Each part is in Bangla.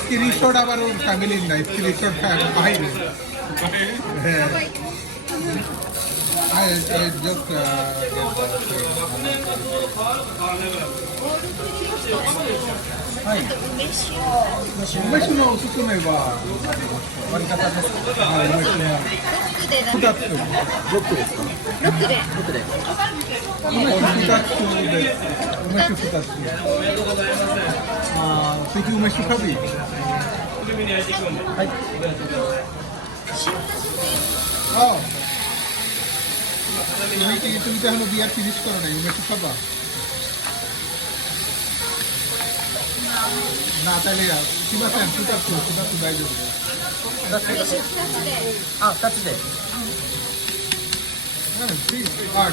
স্ক্রিনশট আবার ওর ফ্যামিলির না, স্ক্রিনশট বাইরে। হ্যাঁ I just umeshi no osusume wa warikata desu ka? Umeshi no 2つ。ロックですか？ロックで。ロックで。umeshi 2つです。umeshi 2つ。次umeshi kabi。はい。তুমি তো এখনো বিয়ার ফিনিশ করো নাই, উমেশু খাবা না? তাহলেすいません、2つ大丈夫です。あ、2つで。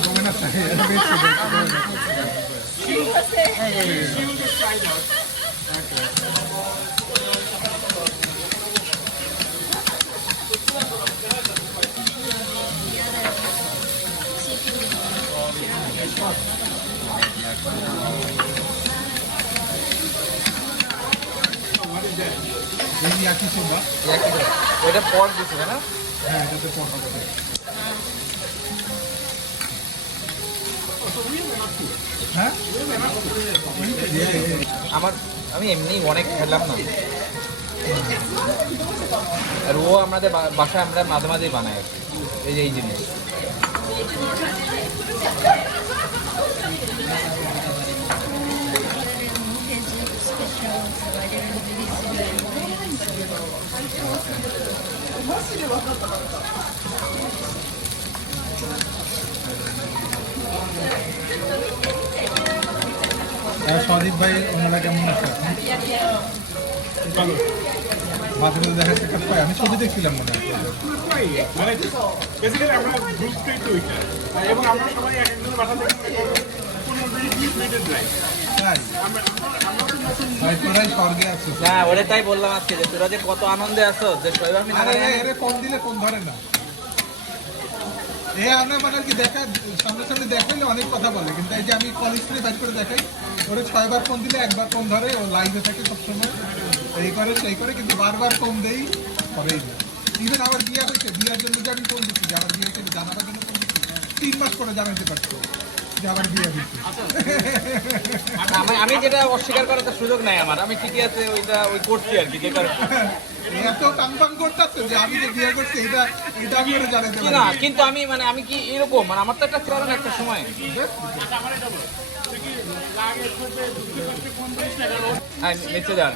ごめんなさい。焼きそば。焼きそば。ওইটা পর দিছে না? হ্যাঁ, এটাতে পর হবে। হ্যাঁ? আমি এমনি অনেক খেলাম না। আর ও আমাদের বাসায় আমরা মাঝে মাঝেই বানাই এই জিনিস। সদীপ ভাই, ওনারা কেমন আছে? মাঝে মাঝে দেখা সাক্ষাৎ পাই, আমি ছবি দেখছিলাম মনে হয়। তোরাই স্বর্গে আছো। হ্যাঁ, ওরে তাই বললাম আজকে যে তোরা যে কত আনন্দে আছো যে শৈবামি না। এরে ফোন দিলে ফোন ধরে না। আমরা মানে কি দেখা সামনে সামনে দেখাইলে অনেক কথা বলে, কিন্তু এই যে আমি কলেজ থেকে বাইর করে দেখাই, ওরে 6 বার ফোন দিলে 1 বার ফোন ধরে, ও লাইভে থাকে সবসময়, এই করে সেই করে, কিন্তু বারবার ফোন দেই করেই না। ইভেন আমার বিয়ে হয়েছে, বিয়ের জন্য যে আমি ফোন দিচ্ছি যে আমার বিয়ে হয়েছে জানাবার জন্য ফোন দিচ্ছি, 3 মাস পরে জানাতে পারতো যে আমার বিয়ে হয়েছে। আমি যেটা অস্বীকার করার তো সুযোগ নাই আমার, আমি ঠিকই আছে ওই করছি আর কি। এত কাম করতাম তো যে আমি যে বিয়ে করছি এটা আমি ওরা জানাতে পারি না, কিন্তু আমি কি এরকম আমার তো একটা চরণ একটা সময়। হ্যাঁ, নিচে যান।